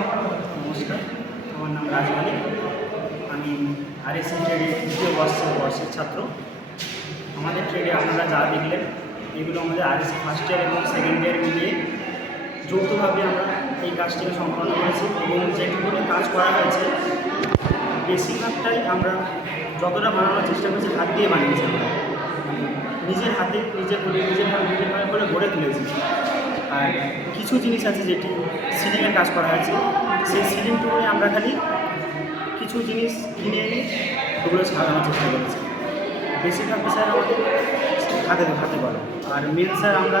নমস্কার, আমার নাম রাজ মালিক আমি আর এস ট্রেডের দ্বিতীয় বর্ষের বর্ষের ছাত্র। আমাদের ট্রেডে আপনারা যা দেখলেন, এগুলো আমাদের আর ফার্স্ট ইয়ার এবং সেকেন্ড ইয়ার মিলিয়ে যৌথভাবে আমরা এই কাজটিকে সম্পন্ন করেছি এবং যেটুকুনি কাজ করা হয়েছে, বেশিরভাগটাই আমরা যতটা বানানোর চেষ্টা করেছি, হাত দিয়ে বানিয়েছি আমরা। নিজের হাতে নিজে করে, নিজের হাতে নিজের করে গড়ে তুলেছি। আর কিছু জিনিস আছে যেটি সিলিংয়ের কাজ করা আছে। সেই সিলিংটুকুনি আমরা খালি কিছু জিনিস কিনে এনে ওগুলো সাজানোর চেষ্টা করেছি। বেশিরভাগ স্যার আমাদের হাতে হাতে বলে। আর মেন স্যার আমরা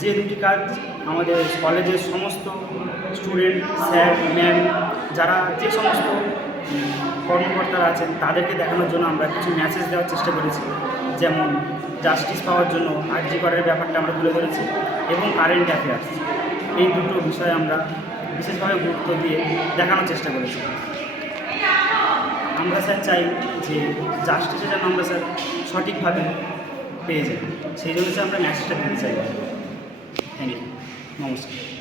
যে দুটি কাজ আমাদের কলেজের সমস্ত স্টুডেন্ট স্যার ম্যাম যারা যে সমস্ত কর্মকর্তারা আছেন, তাদেরকে দেখানোর জন্য আমরা কিছু মেসেজ দেওয়ার চেষ্টা করেছি। যেমন জাস্টিস পাওয়ার জন্য আর্জি করার ব্যাপারটা আমরা তুলে ধরেছি এবং কারেন্ট অ্যাফেয়ার্স এই দুটো বিষয়ে আমরা বিশেষভাবে গুরুত্ব দিয়ে দেখানোর চেষ্টা করেছি। আমরা স্যার চাই যে জাস্টিসে যেন আমরা স্যার সঠিকভাবে পেয়ে যাই। সেই জন্য স্যার আমরা মেসেজটা দিতে চাই। থ্যাংক ইউ নমস্কার।